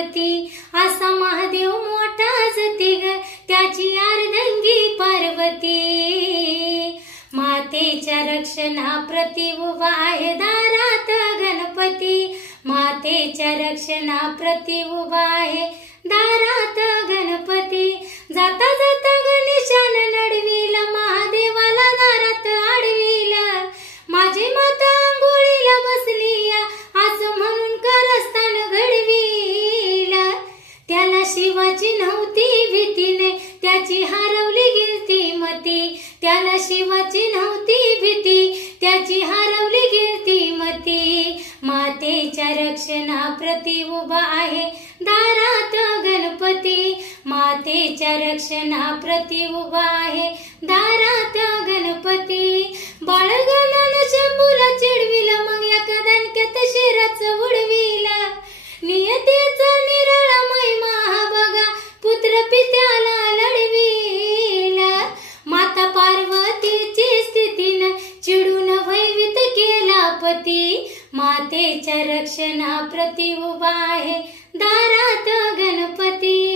पार्वती, असा महादेव मोठा जती ग त्याची अर्धांगी पार्वती। मातेच्या रक्षणाप्रती उभा आहे दारात गणपती, मातेच्या रक्षणाप्रती उभा आहे दारात गणपती। जाता जाता गणेशान नडविला महादेवाला दारात आडविल, माझी माता आंघोळीला बसली असं म्हणून कारस्थान घडविल। त्याला शिवाची नव्हती भीतीने त्याची हरवली गिरती मती, त्याला शिवाची नव्हती भीती त्याची हरवली गिरती मती। मातेच्या रक्षणाप्रती उभा आहे दारात गणपती, मातेच्या रक्षणाप्रती उभा आहे दारात गणपती। बाळगणानं शंभूला चिडविल, मग एका दणक्यात शिराचं उडविल। नियतीचा निराळा महिमा बघा पुत्र पित्याला लढविल। माता पार्वतीची स्थितीनं चिडून भयभीत केला पती, मातेच्या रक्षणाप्रती उभा आहे दारात गणपती।